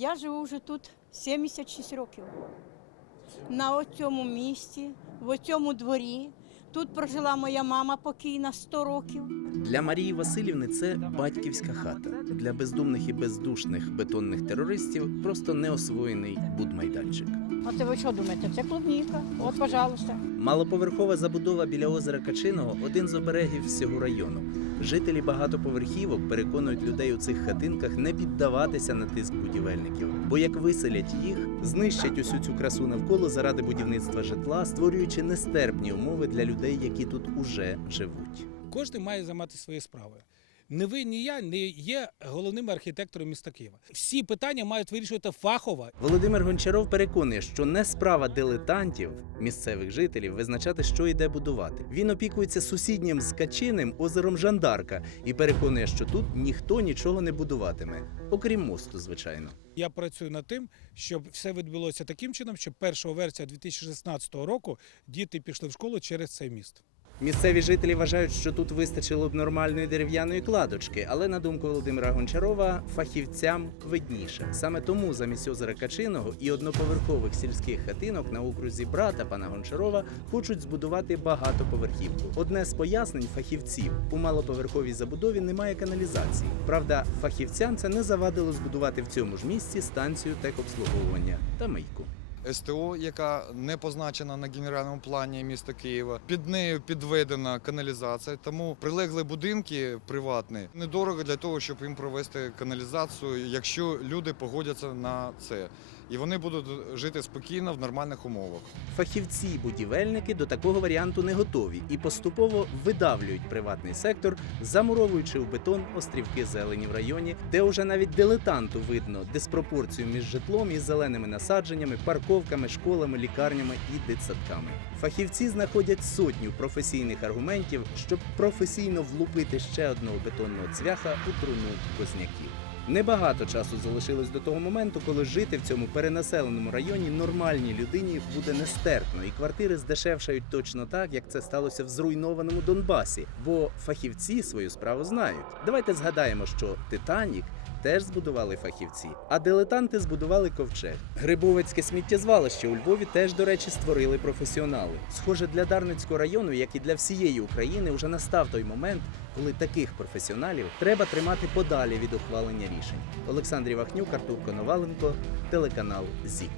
Я живу вже тут 76 років. На цьому місці, в цьому дворі. Тут прожила моя мама покійна 100 років. Для Марії Васильівни це батьківська хата. Для бездумних і бездушних бетонних терористів просто неосвоєний будмайданчик. А це ви що думаєте? Це клубніка. От, пожалуйста. Малоповерхова забудова біля озера Качиного один з оберегів всього району. Жителі багатоповерхівок переконують людей у цих хатинках не піддаватися на тиск будівельників, бо як виселять їх, знищать усю цю красу навколо заради будівництва житла, створюючи нестерпні умови для людей, які тут уже живуть. Кожен має займатися своєю справою. Не ви, ні я не є головним архітектором міста Києва. Всі питання мають вирішувати фахово. Володимир Гончаров переконує, що не справа дилетантів, місцевих жителів, визначати, що йде будувати. Він опікується сусіднім з Качиним озером Жандарка і переконує, що тут ніхто нічого не будуватиме, окрім мосту, звичайно. Я працюю над тим, щоб все відбулося таким чином, щоб 1 вересня 2016 року діти пішли в школу через цей міст. Місцеві жителі вважають, що тут вистачило б нормальної дерев'яної кладочки, але на думку Володимира Гончарова, фахівцям видніше. Саме тому замість озера Качиного і одноповерхових сільських хатинок на окрузі брата пана Гончарова хочуть збудувати багатоповерхівку. Одне з пояснень фахівців у малоповерховій забудові немає каналізації. Правда, фахівцям це не завадило збудувати в цьому ж місці станцію техобслуговування та мийку. СТО, яка не позначена на генеральному плані міста Києва. Під нею підведена каналізація, тому прилегли будинки приватні недорого для того, щоб їм провести каналізацію, якщо люди погодяться на це. І вони будуть жити спокійно в нормальних умовах. Фахівці-будівельники до такого варіанту не готові і поступово видавлюють приватний сектор, замуровуючи в бетон острівки зелені в районі, де уже навіть дилетанту видно диспропорцію між житлом і зеленими насадженнями, парковками, школами, лікарнями і дитсадками. Фахівці знаходять сотню професійних аргументів, щоб професійно влупити ще одного бетонного цвяха у труну козняків. Небагато часу залишилось до того моменту, коли жити в цьому перенаселеному районі нормальній людині буде нестерпно, і квартири здешевшають точно так, як це сталося в зруйнованому Донбасі. Бо фахівці свою справу знають. Давайте згадаємо, що Титанік. Теж збудували фахівці, а дилетанти збудували ковчег. Грибовецьке сміттєзвалище у Львові теж, до речі, створили професіонали. Схоже, для Дарницького району, як і для всієї України, вже настав той момент, коли таких професіоналів треба тримати подалі від ухвалення рішень. Олександр Вахнюк, Артур Коноваленко, телеканал ЗІК.